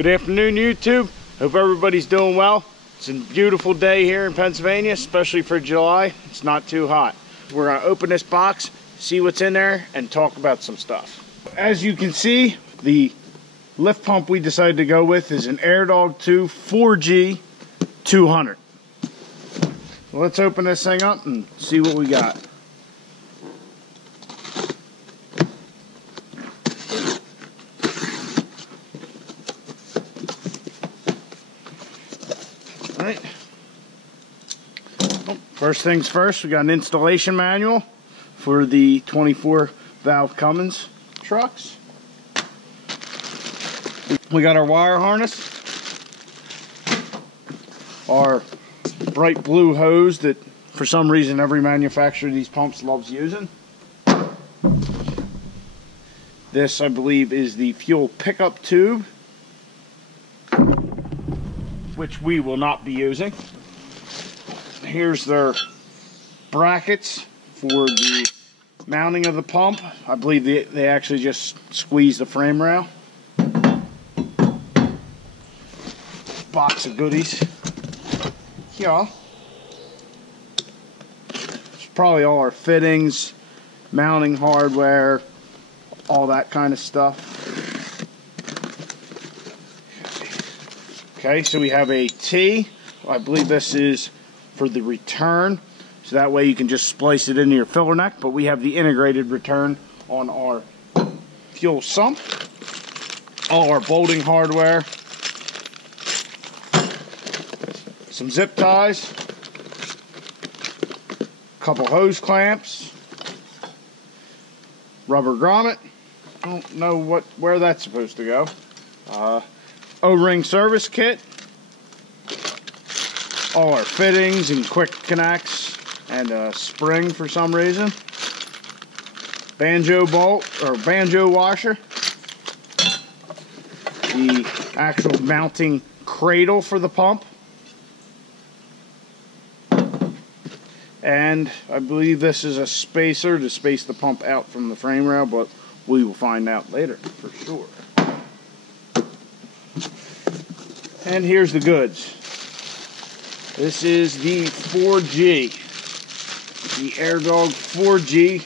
Good afternoon, YouTube. Hope everybody's doing well. It's a beautiful day here in Pennsylvania, especially for July. It's not too hot. We're gonna open this box, see what's in there, and talk about some stuff. As you can see, the lift pump we decided to go with is an Airdog 2 4G 200. So let's open this thing up and see what we got. All right. Well, first things first, we got an installation manual for the 24 valve Cummins trucks. We got our wire harness, our bright blue hose that for some reason every manufacturer of these pumps loves using. This, I believe, is the fuel pickup tube, which we will not be using. Here's their brackets for the mounting of the pump. I believe they actually just squeeze the frame rail. Box of goodies. Yeah. It's probably all our fittings, mounting hardware, all that kind of stuff. Okay, so we have a T. I believe this is for the return, so that way you can just splice it into your filler neck, but we have the integrated return on our fuel sump. All our bolting hardware. Some zip ties, a couple hose clamps, rubber grommet. I don't know where that's supposed to go. O-ring service kit, all our fittings and quick connects, and a spring for some reason. Banjo bolt or banjo washer. The actual mounting cradle for the pump. And I believe this is a spacer to space the pump out from the frame rail, but we will find out later for sure. And here's the goods. This is the 4G, the Airdog 4G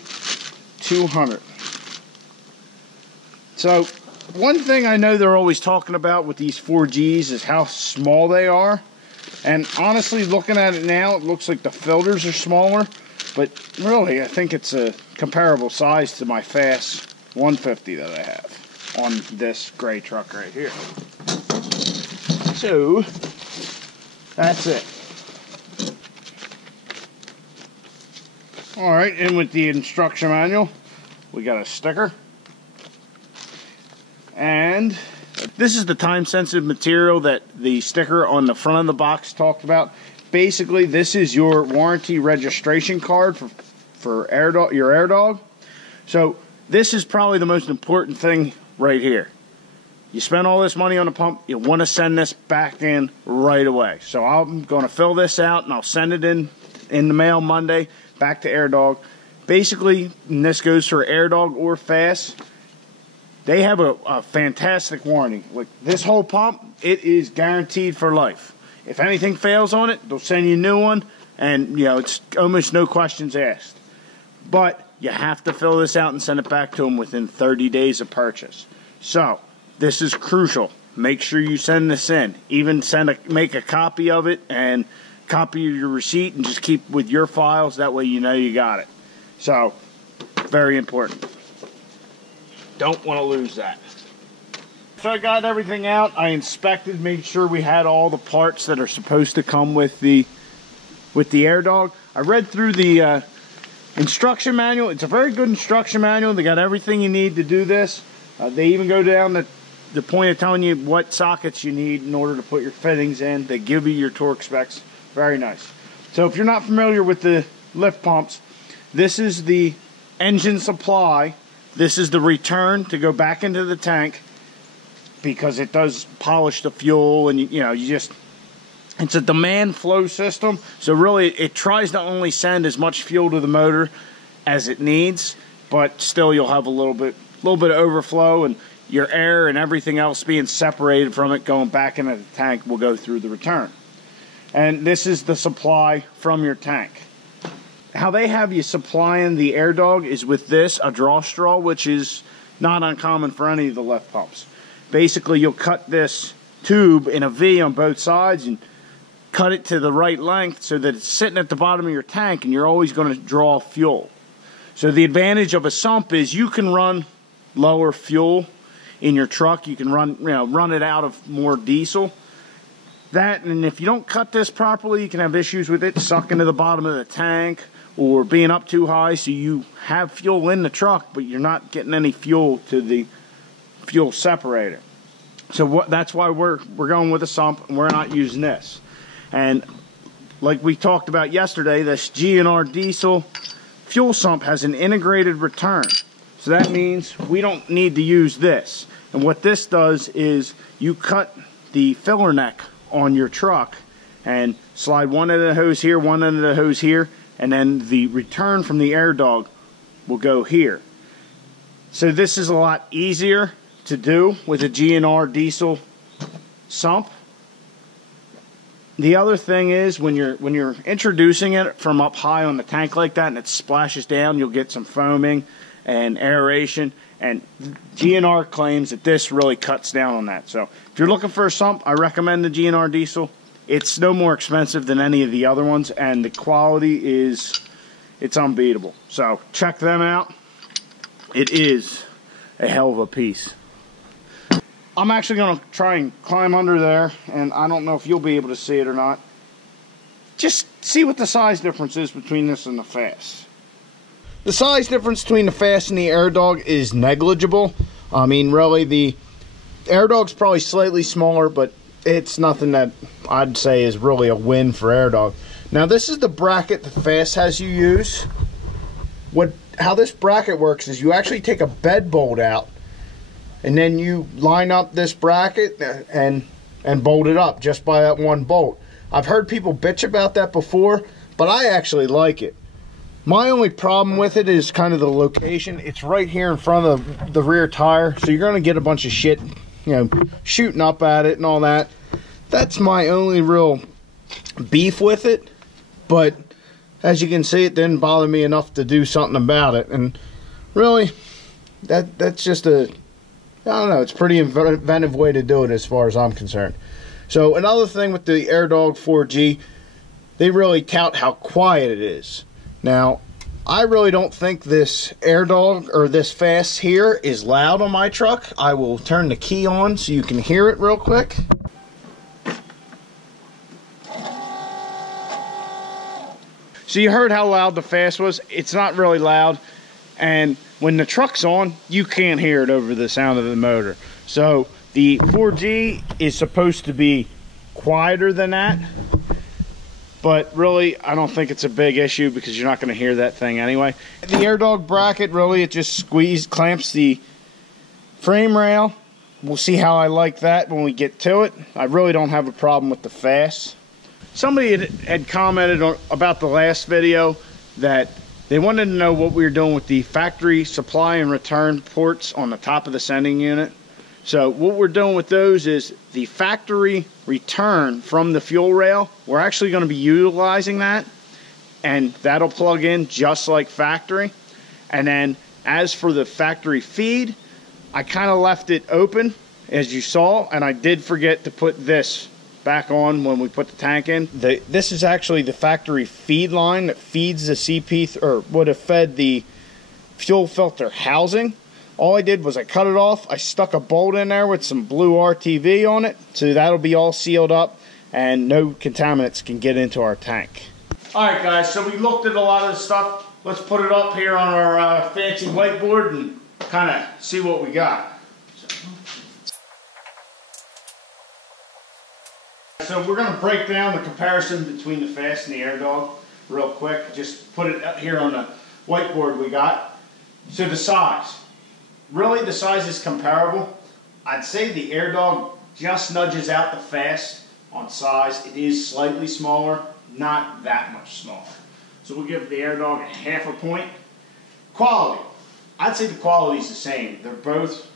200. So one thing I know they're always talking about with these 4Gs is how small they are. And honestly, looking at it now, it looks like the filters are smaller, but really, I think it's a comparable size to my Fass 150 that I have on this gray truck right here. So, that's it. Alright, and with the instruction manual, we got a sticker. And this is the time-sensitive material that the sticker on the front of the box talked about. Basically, this is your warranty registration card for Airdog, your Airdog. So this is probably the most important thing right here. You spend all this money on a pump, you want to send this back in right away. So I'm going to fill this out and I'll send it in the mail Monday back to Airdog. Basically, and this goes for Airdog or Fass, they have a fantastic warranty. Like this whole pump, it is guaranteed for life. If anything fails on it, they'll send you a new one, and you know it's almost no questions asked. But you have to fill this out and send it back to them within 30 days of purchase. So this is crucial. Make sure you send this in. Even make a copy of it and copy your receipt and just keep with your files. That way you know you got it. So very important. Don't want to lose that. So I got everything out. I inspected, made sure we had all the parts that are supposed to come with the Airdog. I read through the instruction manual. It's a very good instruction manual. They got everything you need to do this. They even go down the point of telling you what sockets you need in order to put your fittings in. They give you your torque specs. Very nice. So if you're not familiar with the lift pumps, this is the engine supply. This is the return to go back into the tank because it does polish the fuel, and it's a demand flow system. So really it tries to only send as much fuel to the motor as it needs, but still you'll have a little bit of overflow, and your air and everything else being separated from it going back into the tank will go through the return. And this is the supply from your tank. How they have you supplying the Airdog is with this, a draw straw, which is not uncommon for any of the lift pumps. Basically, you'll cut this tube in a V on both sides and cut it to the right length so that it's sitting at the bottom of your tank and you're always going to draw fuel. So the advantage of a sump is you can run lower fuel in your truck. You can run it out of more diesel. That, and if you don't cut this properly, you can have issues with it sucking to the bottom of the tank or being up too high, so you have fuel in the truck, but you're not getting any fuel to the fuel separator. So that's why we're going with a sump, and we're not using this. And like we talked about yesterday, this G&R diesel fuel sump has an integrated return. So that means we don't need to use this. And what this does is you cut the filler neck on your truck and slide one end of the hose here, one end of the hose here, and then the return from the Airdog will go here. So this is a lot easier to do with a G&R diesel sump. The other thing is when you're introducing it from up high on the tank like that and it splashes down, you'll get some foaming and aeration, and G&R claims that this really cuts down on that. So if you're looking for a sump, I recommend the G&R diesel. It's no more expensive than any of the other ones, and the quality it's unbeatable. So check them out. It is a hell of a piece. I'm actually going to try and climb under there, and I don't know if you'll be able to see it or not. Just see what the size difference is between this and the Fass. The size difference between the Fass and the Airdog is negligible. I mean, really, the Airdog's probably slightly smaller, but it's nothing that I'd say is really a win for Airdog. Now, this is the bracket the Fass has you use. How this bracket works is you actually take a bed bolt out, and then you line up this bracket and bolt it up just by that one bolt. I've heard people bitch about that before, but I actually like it. My only problem with it is kind of the location. It's right here in front of the rear tire, so you're going to get a bunch of shit, shooting up at it and all that. That's my only real beef with it, but as you can see, it didn't bother me enough to do something about it. And really, that's just I don't know, it's a pretty inventive way to do it as far as I'm concerned. So another thing with the Airdog 4G, they really tout how quiet it is. Now, I really don't think this Airdog or this Fass here is loud on my truck. I will turn the key on so you can hear it real quick. So you heard how loud the Fass was. It's not really loud, and when the truck's on, you can't hear it over the sound of the motor. So the 4G is supposed to be quieter than that, but really I don't think it's a big issue because you're not going to hear that thing anyway. The Airdog bracket, really, it just clamps the frame rail. We'll see how I like that when we get to it. I really don't have a problem with the Fass. Somebody had commented about the last video that they wanted to know what we were doing with the factory supply and return ports on the top of the sending unit. So what we're doing with those is the factory return from the fuel rail. We're actually going to be utilizing that, and that'll plug in just like factory. And then as for the factory feed, I kind of left it open, as you saw, and I did forget to put this back on when we put the tank in. This is actually the factory feed line that feeds the CP, or would have fed the fuel filter housing. All I did was I cut it off. I stuck a bolt in there with some blue RTV on it, so that'll be all sealed up and no contaminants can get into our tank. Alright guys, so we looked at a lot of the stuff. Let's put it up here on our fancy whiteboard and kind of see what we got. So we're going to break down the comparison between the Fass and the Airdog real quick. Just put it up here on the whiteboard we got. So the size. Really, the size is comparable. I'd say the Airdog just nudges out the Fass on size. It is slightly smaller, not that much smaller. So we'll give the Airdog a half a point. Quality. I'd say the quality is the same. They're both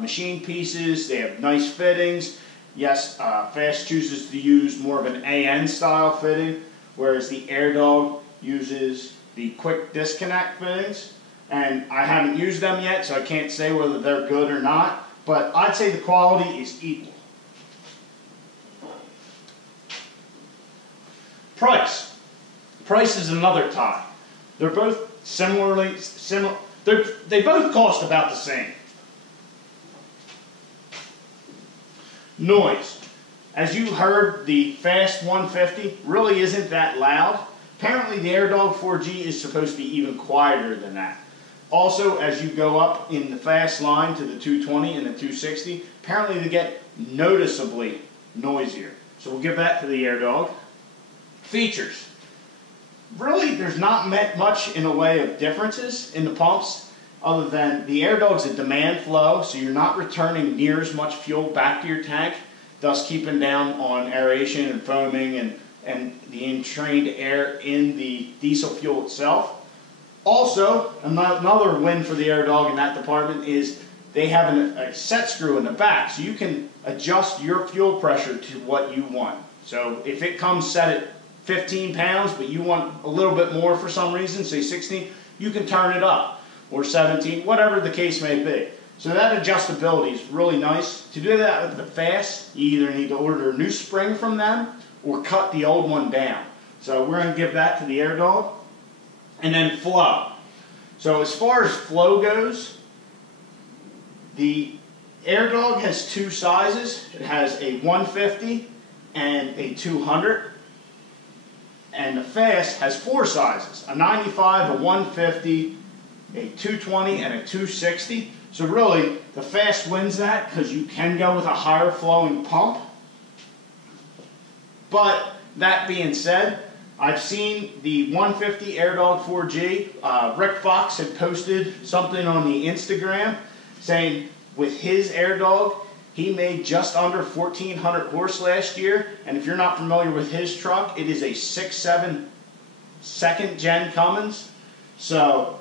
machine pieces. They have nice fittings. Yes, Fast chooses to use more of an AN style fitting, whereas the Airdog uses the quick disconnect fittings. And I haven't used them yet, so I can't say whether they're good or not, but I'd say the quality is equal. Price. Price is another tie. They're both similar. They both cost about the same. Noise. As you heard, the Fast 150 really isn't that loud. Apparently the Airdog 4G is supposed to be even quieter than that. Also, as you go up in the Fast line to the 220 and the 260, apparently they get noticeably noisier. So we'll give that to the Airdog. Features. Really, there's not much in a way of differences in the pumps, other than the Airdog's a demand flow, so you're not returning near as much fuel back to your tank, thus keeping down on aeration and foaming and the entrained air in the diesel fuel itself. Also, another win for the Airdog in that department is they have a set screw in the back, so you can adjust your fuel pressure to what you want. So if it comes set at 15 pounds, but you want a little bit more for some reason, say 16, you can turn it up, or 17, whatever the case may be. So that adjustability is really nice. To do that with the Fast, you either need to order a new spring from them or cut the old one down. So we're going to give that to the Airdog. And then flow. So as far as flow goes, the Airdog has two sizes. It has a 150 and a 200. And the Fast has four sizes, a 95, a 150, a 220, and a 260. So really, the Fast wins that because you can go with a higher flowing pump. But that being said, I've seen the 150 Airdog 4G. Rick Fox had posted something on the Instagram saying with his Airdog, he made just under 1,400 horse last year, and if you're not familiar with his truck, it is a 6.7 second gen Cummins. So,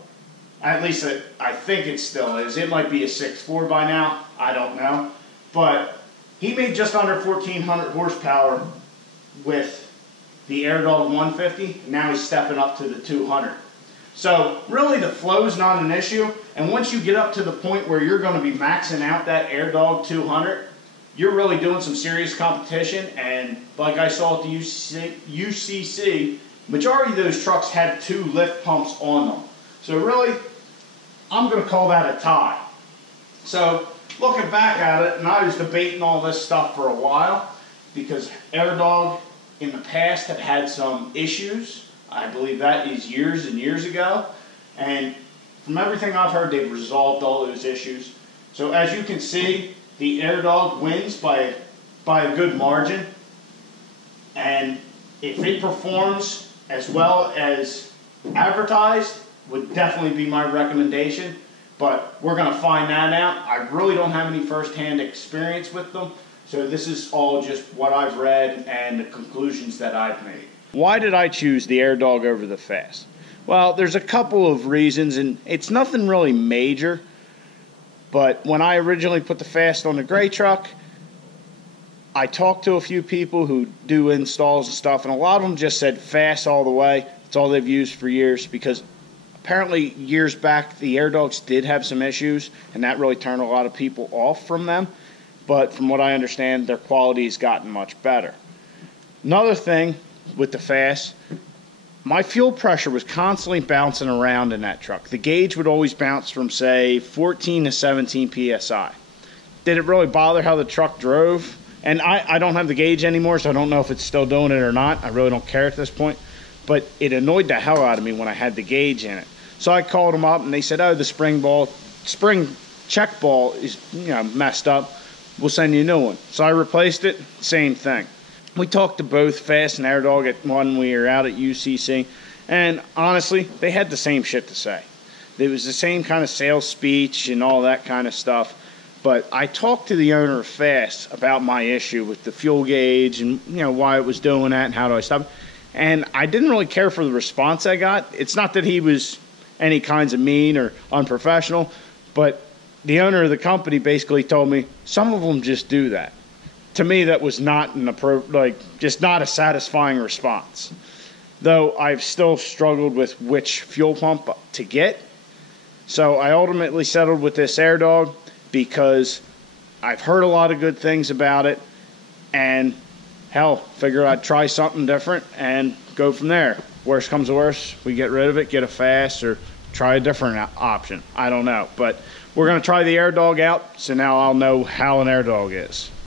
at least I think it still is. It might be a 6.4 by now. I don't know. But he made just under 1,400 horsepower with the Airdog 150. Now he's stepping up to the 200. So really the flow's not an issue, and once you get up to the point where you're going to be maxing out that Airdog 200, you're really doing some serious competition. And like I saw at the UCC, majority of those trucks had two lift pumps on them. So really, I'm going to call that a tie. So looking back at it, and I was debating all this stuff for a while, because Airdog in the past have had some issues. I believe that is years and years ago, and from everything I've heard, they've resolved all those issues. So as you can see, the Airdog wins by a good margin, and if it performs as well as advertised, would definitely be my recommendation, but we're going to find that out. I really don't have any first-hand experience with them, so this is all just what I've read and the conclusions that I've made. Why did I choose the Airdog over the Fast? Well, there's a couple of reasons, and it's nothing really major, but when I originally put the Fast on the gray truck, I talked to a few people who do installs and stuff, and a lot of them just said Fast all the way. It's all they've used for years, because apparently years back the Airdogs did have some issues, and that really turned a lot of people off from them. But from what I understand, their quality has gotten much better. Another thing with the Fast, my fuel pressure was constantly bouncing around in that truck. The gauge would always bounce from, say, 14 to 17 psi. Did it really bother how the truck drove? And I don't have the gauge anymore, so I don't know if it's still doing it or not. I really don't care at this point. But it annoyed the hell out of me when I had the gauge in it. So I called them up, and they said, oh, the spring check ball is messed up. We'll send you a new one. So I replaced it, same thing. We talked to both Fast and Airdog when we were out at UCC, and honestly, they had the same shit to say. It was the same kind of sales speech and all that kind of stuff. But I talked to the owner of Fast about my issue with the fuel gauge and why it was doing that and how do I stop it. And I didn't really care for the response I got. It's not that he was any kinds of mean or unprofessional, but the owner of the company basically told me some of them just do that. To me, that was not just not a satisfying response. Though I've still struggled with which fuel pump to get. So I ultimately settled with this Airdog because I've heard a lot of good things about it, and hell, figure I'd try something different and go from there. Worst comes to worst, we get rid of it, get a Fass, or try a different option. I don't know, but we're going to try the Airdog out, so now I'll know how an Airdog is.